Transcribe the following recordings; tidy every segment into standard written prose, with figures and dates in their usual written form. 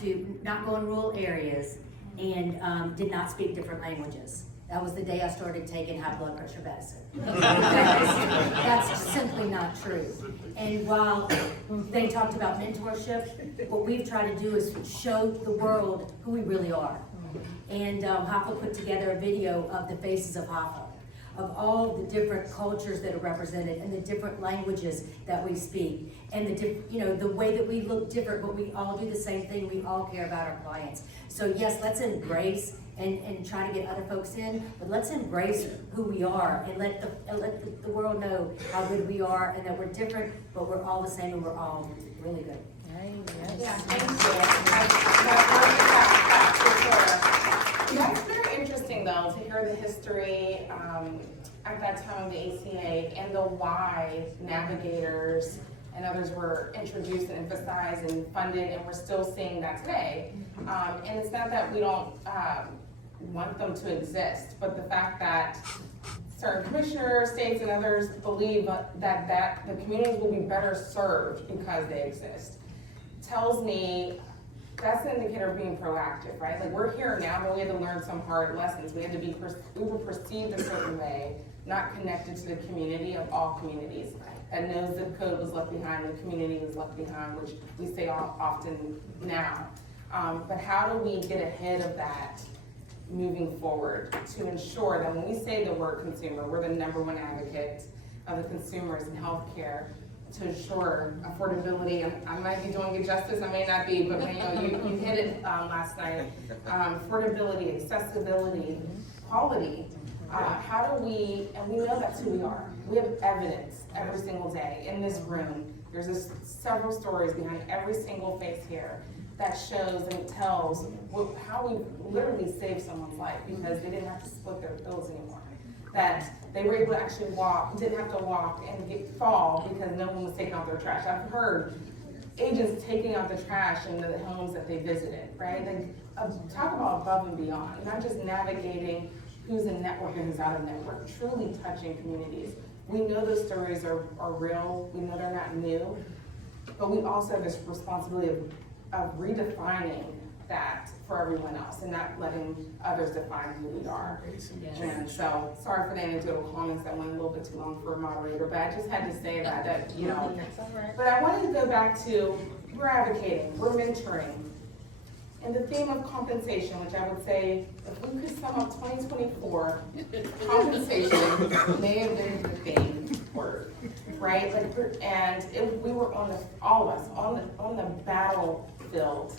to not go in rural areas and did not speak different languages. That was the day I started taking high blood pressure medicine. That's simply not true. And while they talked about mentorship, what we've tried to do is show the world who we really are. And HAFA put together a video of the faces of HAFA, of all the different cultures that are represented and the different languages that we speak, and the way that we look different, but we all do the same thing. We all care about our clients. So yes, let's embrace and try to get other folks in, but let's embrace who we are and let the world know how good we are and that we're different, but we're all the same and we're all really good. Yeah, thank you. That's very interesting, though, to hear the history at that time of the ACA and the why navigators and others were introduced and emphasized and funded, and we're still seeing that today. And it's not that we don't want them to exist, but the fact that certain commissioners, states, and others believe that the communities will be better served because they exist tells me that's an indicator of being proactive, right? Like, we're here now, but we had to learn some hard lessons. We were perceived a certain way, not connected to the community of all communities. That no zip code was left behind, the community was left behind, which we say often now. But how do we get ahead of that moving forward to ensure that when we say the word consumer, we're the #1 advocate of the consumers in healthcare, to ensure affordability. I might be doing it justice, I may not be, but you hit it last night. Affordability, accessibility, quality. How do we, and we know that's who we are. We have evidence every single day in this room. There's several stories behind every single face here that shows and tells how we literally saved someone's life because they didn't have to split their bills anymore. That they were able to actually walk, didn't have to walk and fall because no one was taking out their trash. I've heard agents taking out the trash in the homes that they visited, right? Like, talk about above and beyond, not just navigating who's in network and who's out of network, truly touching communities. We know those stories are real, we know they're not new, but we also have this responsibility of redefining that for everyone else and not letting others define who we are. And so, sorry for the anecdotal comments that went a little bit too long for a moderator, but I just had to say that, you know. But I wanted to go back to, we're advocating, we're mentoring. And the theme of compensation, which I would say, if we could sum up 2024, compensation may have been the theme word, right? We were all of us, on the battlefield,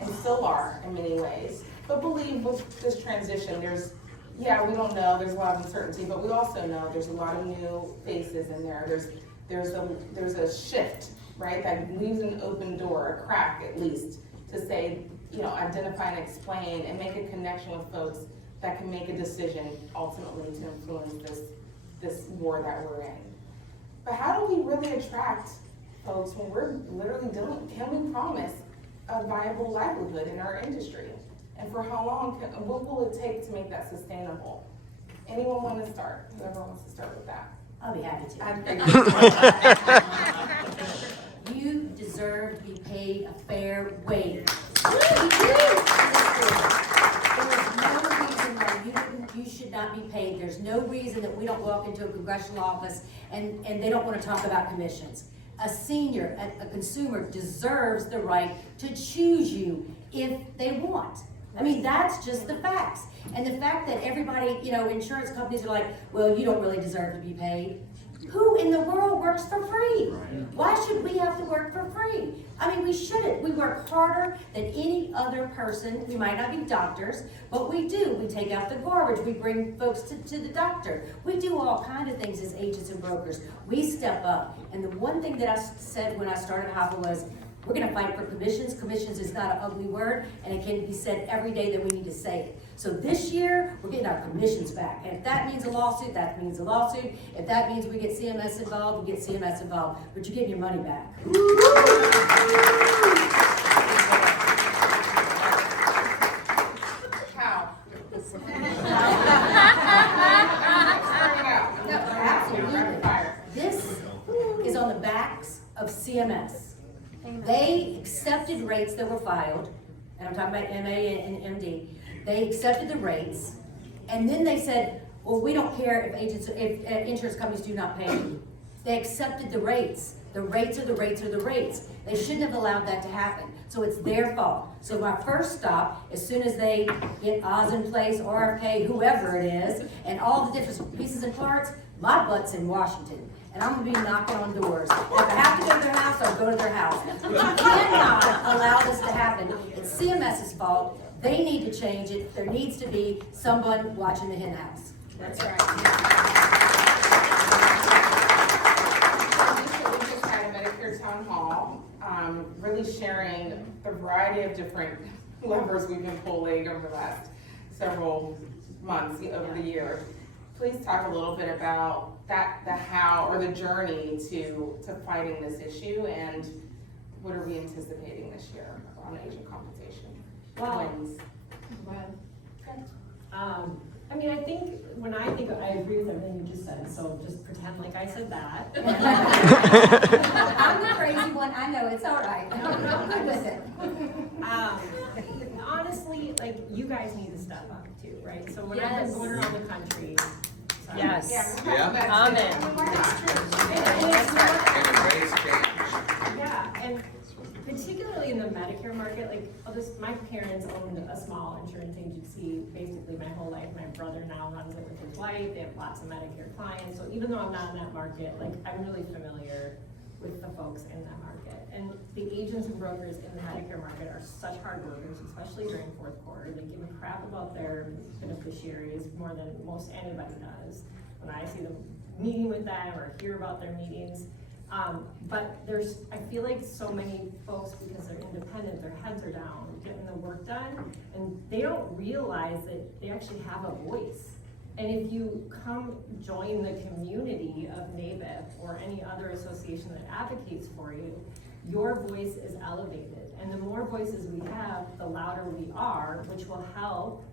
and still are in many ways. But believe with this transition, we don't know, there's a lot of uncertainty, but we also know there's a lot of new faces in there. There's a shift, right? That leaves an open door, a crack at least, to say, identify and explain and make a connection with folks that can make a decision ultimately to influence this war that we're in. But how do we really attract folks when we're literally can we promise a viable livelihood in our industry? And for how long, what will it take to make that sustainable? Anyone want to start? Whoever wants to start with that. I'll be happy to. You deserve to be paid a fair wage. There is no reason why you should not be paid. There's no reason that we don't walk into a congressional office and they don't want to talk about commissions. A senior, a consumer deserves the right to choose you if they want. I mean, that's just the facts. And the fact that everybody, insurance companies are like, well, you don't really deserve to be paid. Who in the world works for free? Why should we have to work for free? I mean, we shouldn't. We work harder than any other person. We might not be doctors, but we do. We take out the garbage. We bring folks to the doctor. We do all kinds of things as agents and brokers. We step up. And the one thing that I said when I started HAFA was, we're going to fight for commissions. Commissions is not an ugly word, and it can be said every day that we need to say it. So this year, we're getting our commissions back. And if that means a lawsuit, that means a lawsuit. If that means we get CMS involved, we get CMS involved. But you're getting your money back. How? Absolutely. This is on the backs of CMS. They accepted rates that were filed. and I'm talking about MA and MD, they accepted the rates, and then they said, well, we don't care if insurance companies do not pay you. They accepted the rates. The rates are the rates are the rates. They shouldn't have allowed that to happen. So it's their fault. So my first stop, as soon as they get Oz in place, RFK, whoever it is, and all the different pieces and parts, my butt's in Washington. And I'm gonna be knocking on doors. If I have to go to their house, I'll go to their house. But you cannot allow this to happen. It's CMS's fault. They need to change it. There needs to be someone watching the hen house. That's right. We just had a Medicare town hall, really sharing the variety of different levers we've been pulling over the last several months, over the year. Please talk a little bit about the how or the journey to fighting this issue, and what are we anticipating this year on agent compensation? Well, Wins. I mean, I think when I agree with everything you just said, so just pretend like I said that. I'm the crazy one, I know, it's all right. I'm good with it. Honestly, like, you guys need to step up too, right? So when I've Yes. been going around the country. Sorry. Yes. Yeah. Amen. Yeah, and particularly in the Medicare market, like, my parents owned a small insurance agency basically my whole life. My brother now runs it with his wife. They have lots of Medicare clients. So even though I'm not in that market, like, I'm really familiar with the folks in that market. And the agents and brokers in the Medicare market are such hard workers, especially during fourth quarter. They give a crap about their beneficiaries more than most anybody does. When I see them meeting with them or hear about their meetings. But I feel like so many folks, because they're independent, their heads are down, getting the work done, and they don't realize that they actually have a voice. And if you come join the community of NABIP or any other association that advocates for you, your voice is elevated. And the more voices we have, the louder we are, which will help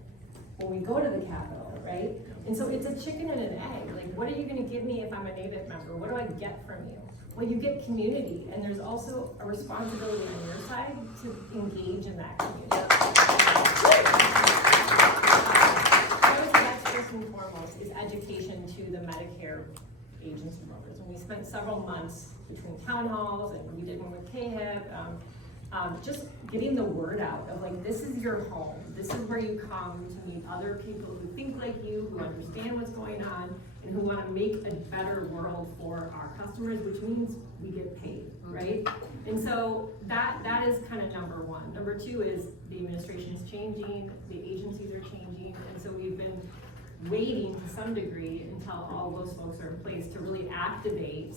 when we go to the Capitol, right? And so it's a chicken and an egg. Like, what are you gonna give me if I'm a NABIP member? What do I get from you? Well, you get community, and there's also a responsibility on your side to engage in that community. I would say that's first and foremost is education to the Medicare agents and brokers. And we spent several months between town halls, and we did one with CAHIP, just getting the word out of, like, this is your home. This is where you come to meet other people who think like you, who understand what's going on, and who want to make a better world for our customers, which means we get paid, right? And so that is kind of number one. Number two is the administration is changing, the agencies are changing, and so we've been waiting to some degree until all those folks are in place to really activate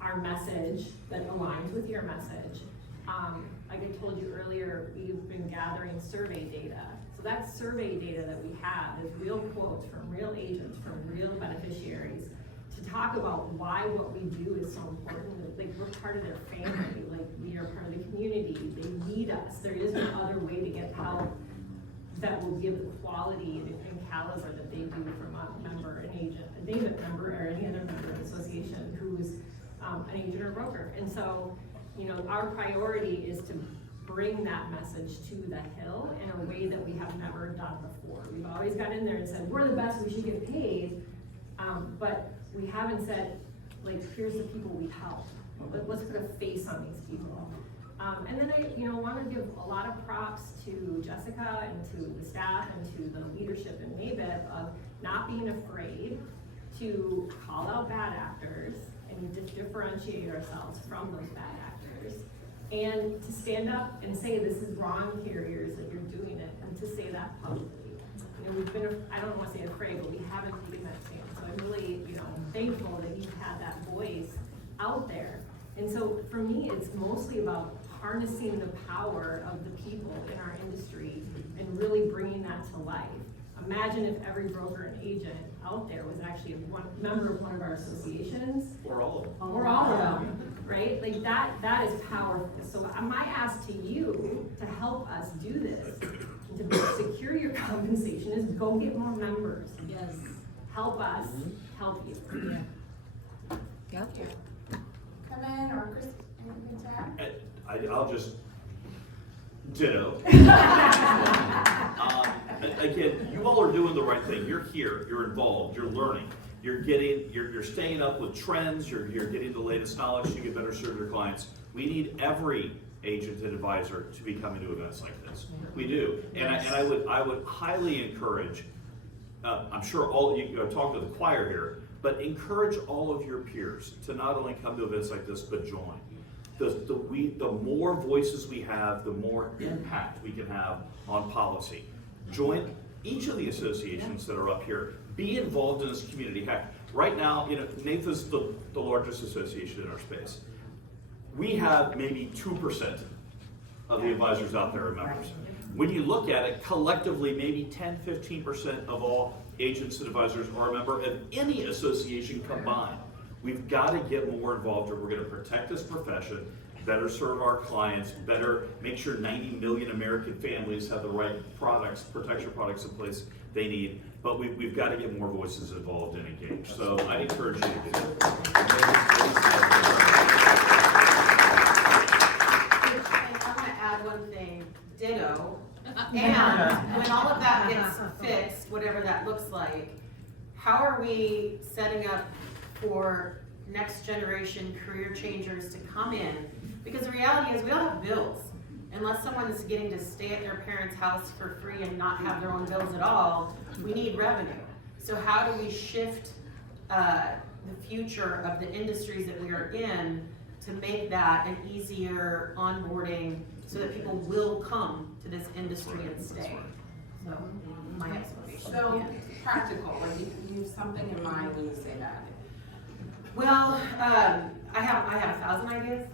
our message that aligns with your message. Like I told you earlier, we've been gathering survey data. So that survey data that we have is real quotes from real agents, from real beneficiaries, to talk about why what we do is so important. Like, we're part of their family, like, we are part of the community, they need us. There is no other way to get help that will give the quality and caliber that they do from a member, an agent, a NABIP member, or any other member of the association who's an agent or broker. And so, you know, our priority is to bring that message to the Hill in a way that we have never done before. We've always got in there and said, we're the best, we should get paid, but we haven't said, like, here's the people we help. Let's put a face on these people. And then I want to give a lot of props to Jessica and to the staff and to the leadership in NABIP of not being afraid to call out bad actors and differentiate ourselves from those bad actors, and to stand up and say, this is wrong, carriers, that you're doing it, and to say that publicly. You know, we've been, I don't want to say afraid, but we haven't taken that stand. So I'm really, thankful that you've had that voice out there. And so for me, it's mostly about harnessing the power of the people in our industry and really bringing that to life. Imagine if every broker and agent out there was actually one member of one of our associations. Or all of them. Or all of them, right? Like, that is powerful. So my ask to you to help us do this, and to secure your compensation, is go get more members. Yes. Help us help you. Yeah. Kevin or Chris, anything to add? I'll just ditto. all are doing the right thing. You're here, you're involved, you're learning, you're staying up with trends, you're getting the latest knowledge to get better serve your clients. We need every agent and advisor to be coming to events like this. We do, and I would highly encourage. I'm sure all you talk to the choir here, but encourage all of your peers to not only come to events like this, but join. The more voices we have, the more impact we can have on policy. Join each of the associations that are up here. Be involved in this community. Heck, right now, NAFA's the largest association in our space. We have maybe 2% of the advisors out there are members. When you look at it, collectively, maybe 10-15% of all agents and advisors are a member of any association combined. We've got to get more involved if we're going to protect this profession, better serve our clients, better make sure 90 million American families have the right products, protection products in place they need. But we've got to get more voices involved and engaged. So I encourage you to do that. I'm going to add one thing, ditto. And when all of that gets fixed, whatever that looks like, how are we setting up for next generation career changers to come in? Because the reality is we all have bills. Unless someone is getting to stay at their parents' house for free and not have their own bills at all, we need revenue. So how do we shift the future of the industries that we are in to make that an easier onboarding so that people will come to this industry and stay? So my explanation. So practical, like you have something in mind when you say that. Well, I have 1,000 ideas.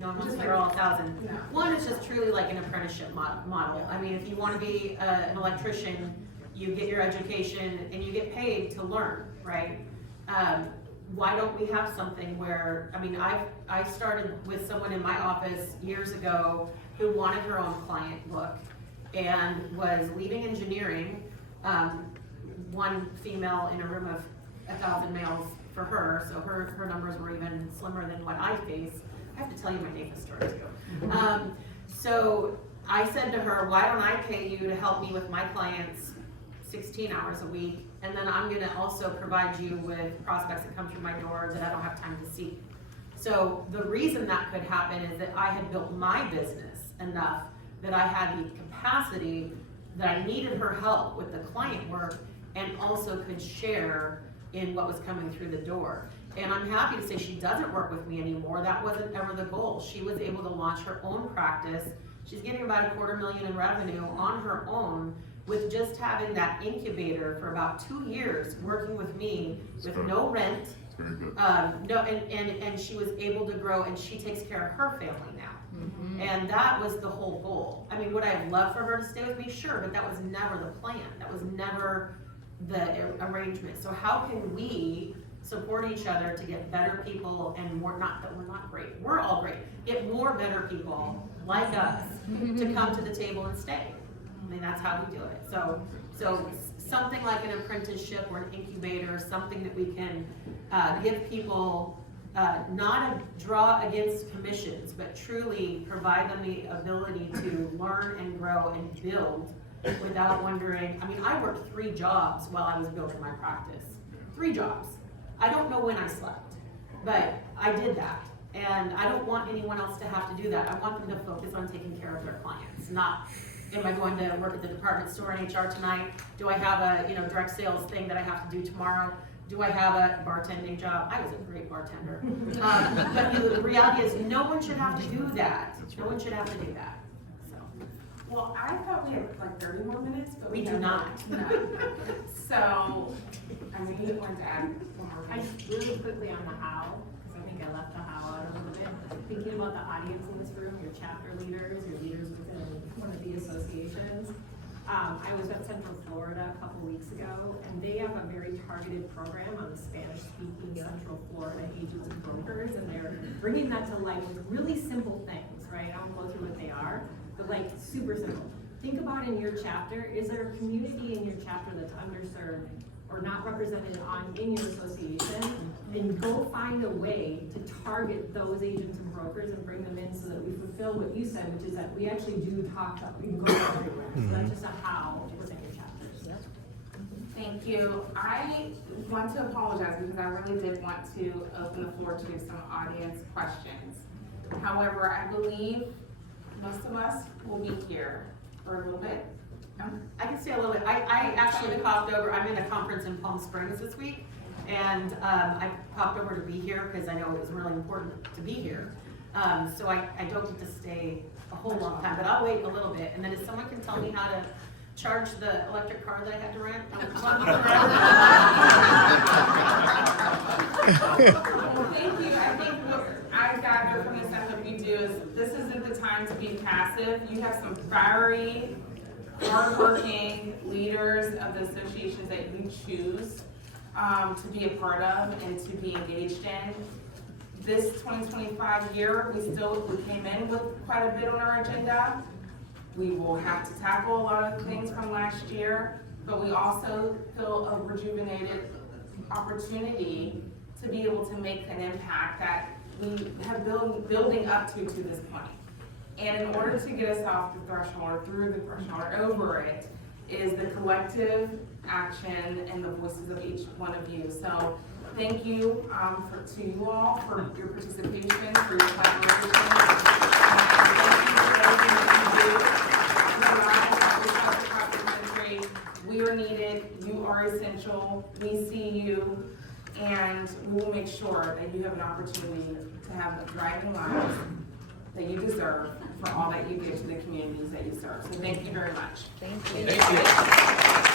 No, I'm just they're all 1,000. No. One is just truly like an apprenticeship model. I mean, if you want to be an electrician, you get your education and you get paid to learn, right? Why don't we have something where, I mean, I started with someone in my office years ago who wanted her own client book and was leaving engineering, one female in a room of 1,000 males for her, so her numbers were even slimmer than what I face. I have to tell you my NAFA story too. So I said to her, why don't I pay you to help me with my clients 16 hours a week, and then I'm gonna also provide you with prospects that come through my door that I don't have time to see. So the reason that could happen is that I had built my business enough that I had the capacity that I needed her help with the client work and also could share in what was coming through the door. And I'm happy to say she doesn't work with me anymore. That wasn't ever the goal. She was able to launch her own practice. She's getting about $250,000 in revenue on her own with just having that incubator for about 2 years working with me with no rent. Very good. And she was able to grow, and she takes care of her family now. Mm-hmm. And that was the whole goal. I mean, would I have loved for her to stay with me? Sure, but that was never the plan. That was never the arrangement. So how can we support each other to get better people and more, not that we're not great, we're all great, get more better people like us to come to the table and stay. I mean, that's how we do it. So something like an apprenticeship or an incubator, something that we can give people, not a draw against commissions, but truly provide them the ability to learn and grow and build without wondering. I mean, I worked 3 jobs while I was building my practice. 3 jobs. I don't know when I slept, but I did that. And I don't want anyone else to have to do that. I want them to focus on taking care of their clients, not, am I going to work at the department store in HR tonight? Do I have a direct sales thing that I have to do tomorrow? Do I have a bartending job? I was a great bartender. But the reality is no one should have to do that. No one should have to do that. So. Well, I thought we had like 30 more minutes, but We do have not. No. So, I mean, you want to add one more I thing? really quickly on the how, because I think I left the how out a little bit. Thinking about the audience in this room, your chapter leaders, your leaders within one of the associations. I was at Central Florida a couple weeks ago, and they have a very targeted program on the Spanish-speaking Central Florida agents and brokers, and they're bringing that to life with really simple things, right? I won't go through what they are, but like super simple. Think about in your chapter, is there a community in your chapter that's underserved or not represented in your association? And go find a way to target those agents and brokers and bring them in so that we fulfill what you said, which is that we actually do talk about, we can go everywhere. So that's just a how within your chapters. Thank you. I want to apologize because I really did want to open the floor to some audience questions. However, I believe most of us will be here for a little bit. I can stay a little bit. I actually popped over, I'm in a conference in Palm Springs this week, and I popped over to be here because I know it was really important to be here. So I don't get to stay a whole long time, but I'll wait a little bit, and then if someone can tell me how to charge the electric car that I had to rent, Well, thank you. I think what I gather from this FWD is this isn't the time to be passive. You have some fiery, hardworking leaders of the associations that you choose to be a part of and to be engaged in. This 2025 year, we came in with quite a bit on our agenda. We will have to tackle a lot of things from last year, but we also feel a rejuvenated opportunity to be able to make an impact that we have building up to this point. And in order to get us off the threshold, or through the threshold, or over it, is the collective action and the voices of each one of you. So thank you to you all for your participation, for your collaboration. Thank you for everything that you do. We are needed, you are essential, we see you, and we will make sure that you have an opportunity to have the thriving lives that you deserve for all that you give to the communities that you serve. So thank you very much. Thank you. Thank you.